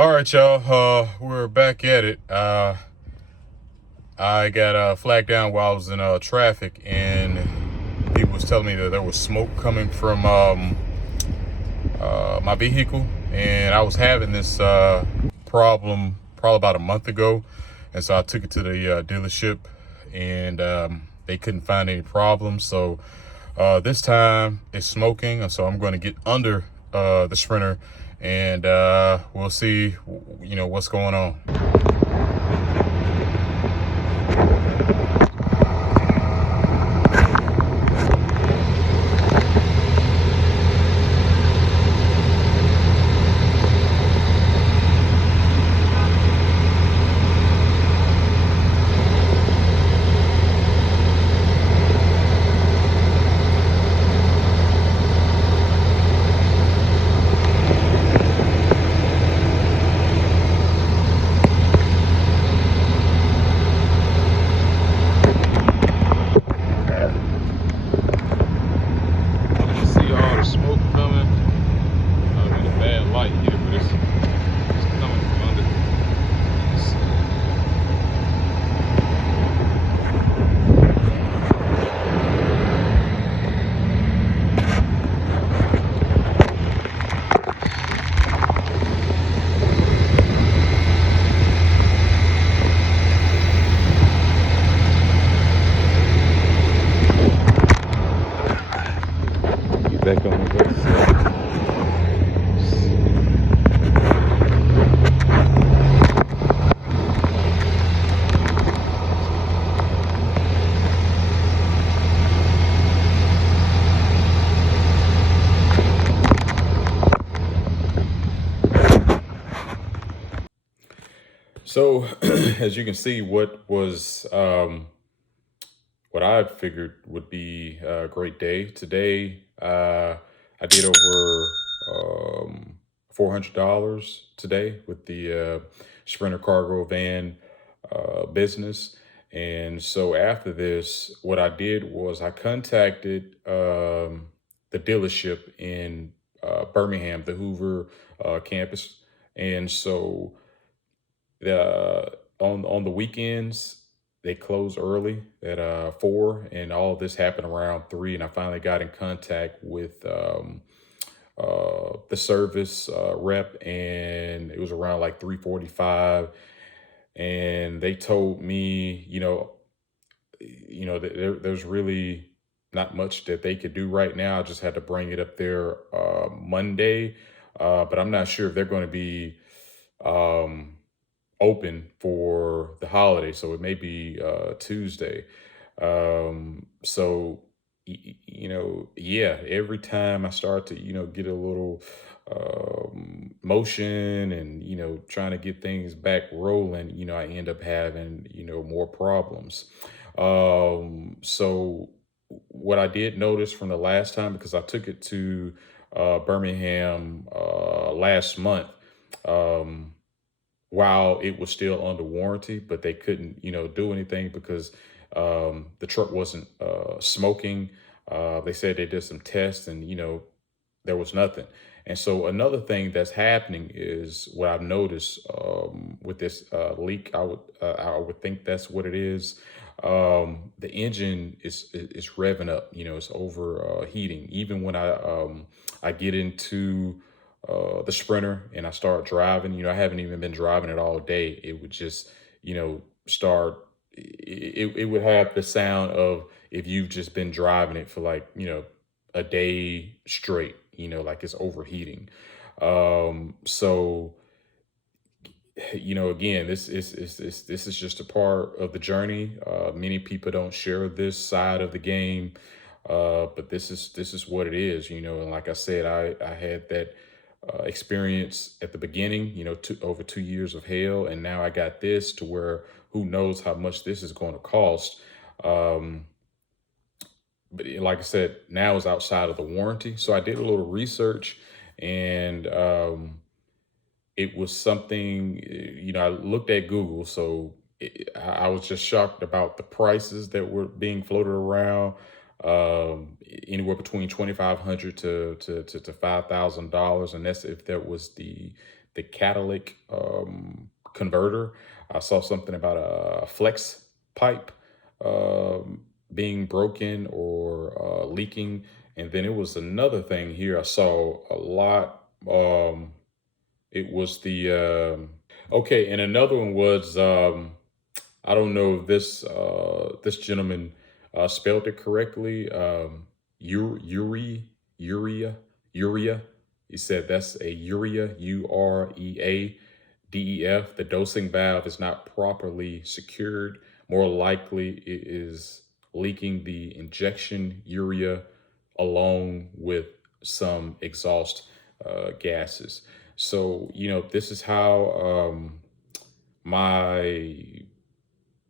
All right, y'all. We're back at it. I got flagged down while I was in traffic, and people was telling me that there was smoke coming from my vehicle, and I was having this problem probably about a month ago, and so I took it to the dealership, and they couldn't find any problems. So this time it's smoking, so I'm going to get under the Sprinter, and we'll see, what's going on. You see all the smoke coming. I'm in a bad light here, but it's coming from under. Get back on the right side. So, as you can see, what I figured would be a great day today. I did over $400 today with the Sprinter Cargo Van business. And so after this, what I did was I contacted the dealership in Birmingham, the Hoover campus. And so on the weekends they close early at 4, and all of this happened around 3, and I finally got in contact with the service rep, and it was around like 3:45, and they told me, that there's really not much that they could do right now. I just had to bring it up there Monday, but I'm not sure if they're going to be um, open for the holiday, so it may be Tuesday. So yeah, every time I start to get a little motion and trying to get things back rolling, I end up having more problems. So what I did notice from the last time, because I took it to Birmingham last month, um, while it was still under warranty, but they couldn't, do anything because the truck wasn't smoking. They said they did some tests, and there was nothing. And so another thing that's happening is what I've noticed with this leak. I would think that's what it is. The engine is revving up. It's overheating. Even when I get into the Sprinter and I start driving, I haven't even been driving it all day. It would just, start. It would have the sound of if you've just been driving it for like, a day straight, like it's overheating. So, again, this is just a part of the journey. Many people don't share this side of the game, but this is what it is, And like I said, I had that experience at the beginning, over 2 years of hell, and now I got this to where who knows how much this is going to cost. Um, but like I said, now is outside of the warranty. So I did a little research, and it was something, I looked at Google. So I was just shocked about the prices that were being floated around, anywhere between 2,500 to $5,000. And that's if that was the the catalytic converter. I saw something about a flex pipe um, being broken or leaking. And then it was another thing here I saw a lot. It was the okay, and another one was I don't know if this gentleman spelled it correctly. Urea, urea. He said that's a urea, UREADEF. The dosing valve is not properly secured. More likely, it is leaking the injection urea along with some exhaust gases. So, this is how my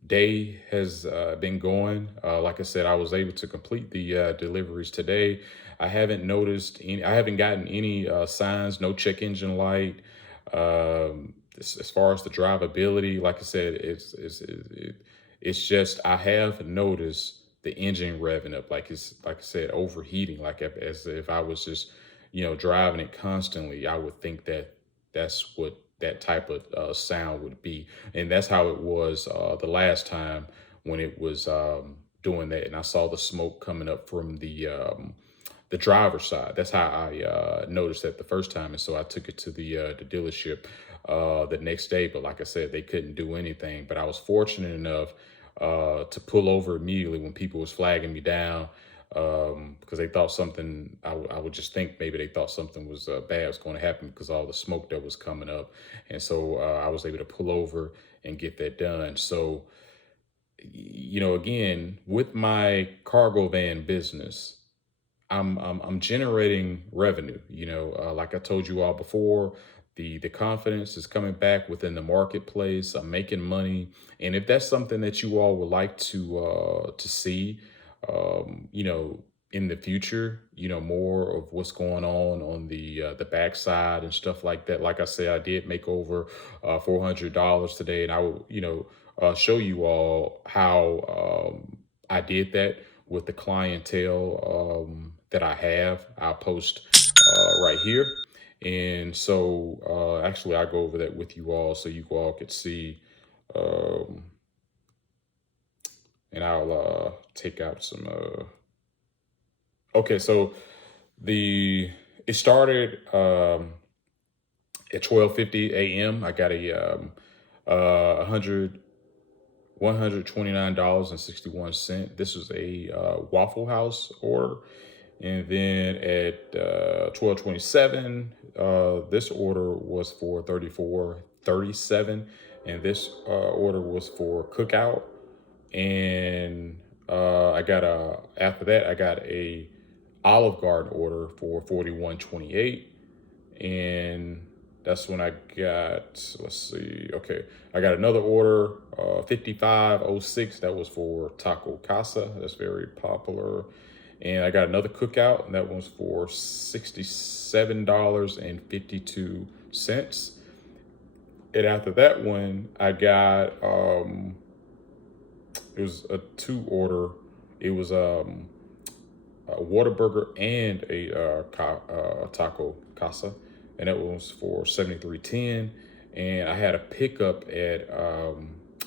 day has been going. Like I said, I was able to complete the deliveries today. I haven't noticed any, I haven't gotten any signs, no check engine light. As far as the drivability, like I said, it's just, I have noticed the engine revving up, like I said, overheating, as if I was just, driving it constantly. I would think that that's what that type of sound would be. And that's how it was the last time when it was doing that. And I saw the smoke coming up from the driver's side. That's how I noticed that the first time. And so I took it to the dealership the next day. But like I said, they couldn't do anything. But I was fortunate enough to pull over immediately when people was flagging me down, because they thought something, I would just think maybe they thought something was bad was going to happen because all the smoke that was coming up. And so I was able to pull over and get that done. So, again, with my cargo van business, I'm generating revenue. Like I told you all before, the confidence is coming back within the marketplace. I'm making money, and if that's something that you all would like to see, in the future, more of what's going on the backside and stuff like that. Like I said, I did make over $400 today, and I will, show you all how I did that with the clientele that I have. I'll post right here. And so actually, I go over that with you all so you all could see. Um, and I'll take out some. Okay, so it started at 12:50 a.m. I got a 129.61. This was a Waffle House order. And then at 12:27, this order was for 34.37, and this order was for cookout. And I got after that I got a Olive Garden order for 41.28, and that's when I got, let's see, okay, I got another order, 55.06. That was for Taco Casa. That's very popular. And I got another cookout, and that was for $67.52. And after that one, I got it was a two order. It was a Whataburger and a Taco Casa, and that was for $73.10. And I had a pickup at a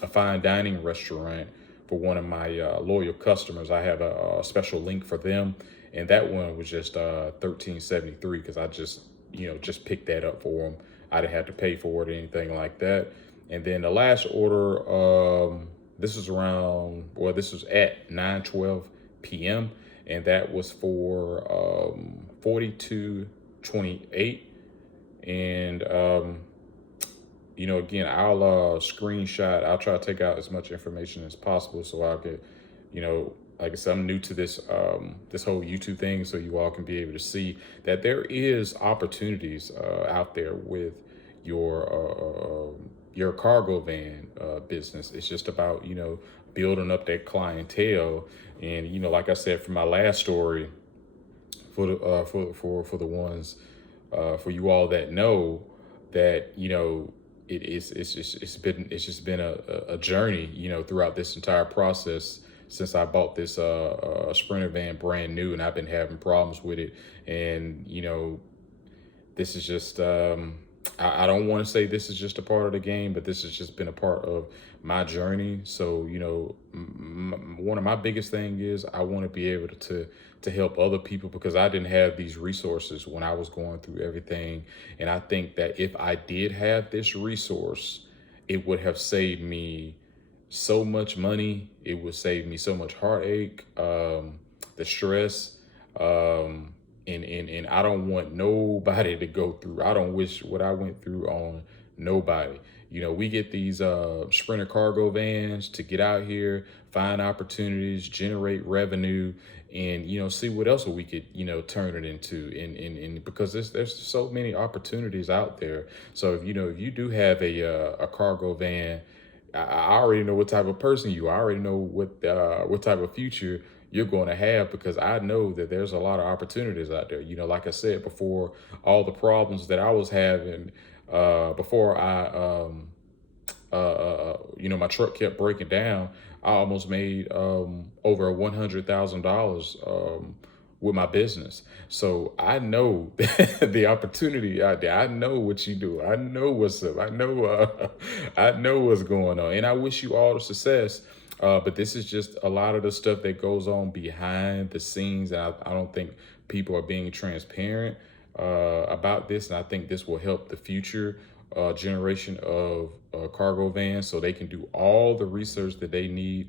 fine dining restaurant for one of my loyal customers. I have a special link for them, and that one was just $13.73 because I just picked that up for them. I didn't have to pay for it or anything like that. And then the last order, this was at 9:12 p.m. and that was for 42.28. And again, I'll screenshot. I'll try to take out as much information as possible so I could, like I said, I'm new to this this whole YouTube thing, so you all can be able to see that there is opportunities out there with your cargo van business. It's just about building up that clientele, and like I said, for my last story, for the for the ones for you all that know that it's just been a journey throughout this entire process since I bought this Sprinter van brand new, and I've been having problems with it. And this is just I don't want to say this is just a part of the game, but this has just been a part of my journey. So, one of my biggest thing is I want to be able to help other people because I didn't have these resources when I was going through everything. And I think that if I did have this resource, it would have saved me so much money. It would save me so much heartache, the stress, and I don't want nobody to go through. I don't wish what I went through on nobody. We get these Sprinter cargo vans to get out here, find opportunities, generate revenue, and see what else we could turn it into. And because there's so many opportunities out there. So if you do have a cargo van, I already know what type of person you are. I already know what type of future you're going to have because I know that there's a lot of opportunities out there. Like I said before, all the problems that I was having before my truck kept breaking down. I almost made over $100,000 with my business. So I know the opportunity out there. I know what you do. I know what's up. I know I know what's going on. And I wish you all the success. But this is just a lot of the stuff that goes on behind the scenes. I don't think people are being transparent about this. And I think this will help the future generation of cargo vans so they can do all the research that they need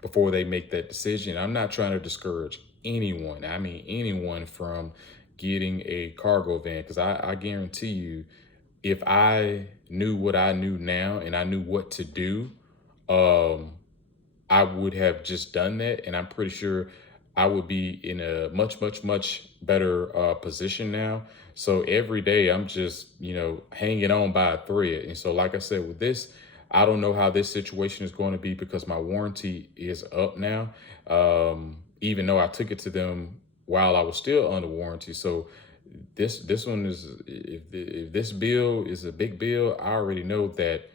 before they make that decision. I'm not trying to discourage anyone. I mean, anyone from getting a cargo van, because I guarantee you, if I knew what I knew now and I knew what to do, I would have just done that. And I'm pretty sure I would be in a much, much, much better position now. So every day I'm just, hanging on by a thread. And so, like I said, with this, I don't know how this situation is going to be because my warranty is up now. Even though I took it to them while I was still under warranty. So this one is, if this bill is a big bill, I already know that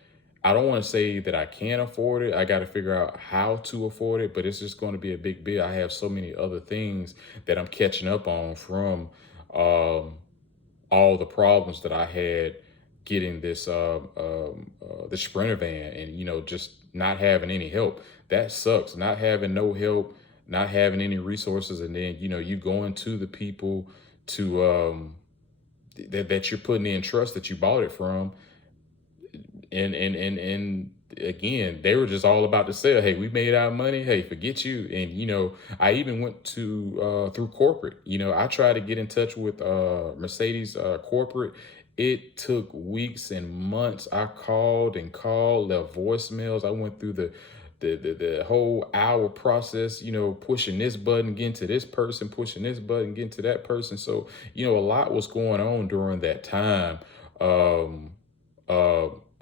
I don't want to say that I can't afford it. I got to figure out how to afford it, but it's just going to be a big bill. I have so many other things that I'm catching up on from all the problems that I had getting this Sprinter van, and just not having any help. That sucks. Not having no help, not having any resources, and then you going to the people to that you're putting in trust that you bought it from, and again, they were just all about to sell. Hey, we made our money. Hey, forget you. And I even went to through corporate. I tried to get in touch with Mercedes corporate. It took weeks and months. I called and called, left voicemails. I went through the whole hour process, pushing this button, getting to this person, pushing this button, getting to that person. So, a lot was going on during that time.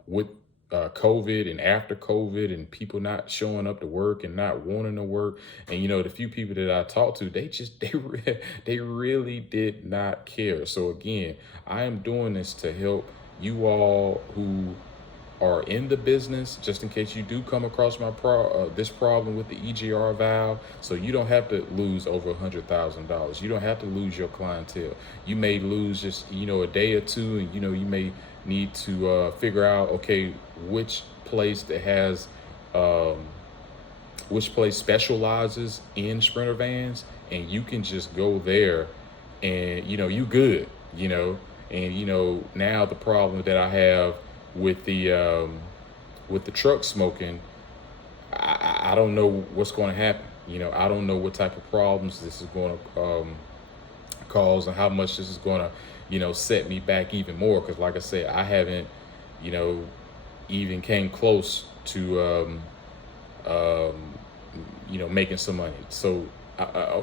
With COVID and after COVID and people not showing up to work and not wanting to work. And, the few people that I talked to, they really did not care. So again, I am doing this to help you all who are in the business, just in case you do come across this problem with the EGR valve, so you don't have to lose over $100,000. You don't have to lose your clientele. You may lose just a day or two, and you may need to figure out, okay, which place that has which place specializes in Sprinter vans, and you can just go there, and you good, and now the problem that I have with the truck smoking, I don't know what's going to happen. I don't know what type of problems this is going to cause and how much this is going to, set me back even more. Because like I said, I haven't, even came close to, making some money. So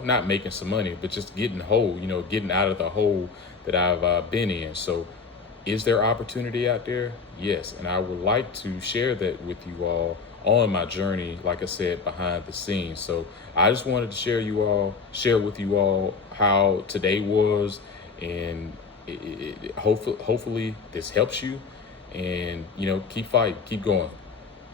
not making some money, but just getting whole, getting out of the hole that I've been in. So is there opportunity out there? Yes. And I would like to share that with you all on my journey, like I said, behind the scenes. So I just wanted to share with you all how today was, and hopefully this helps you, and keep fighting, keep going.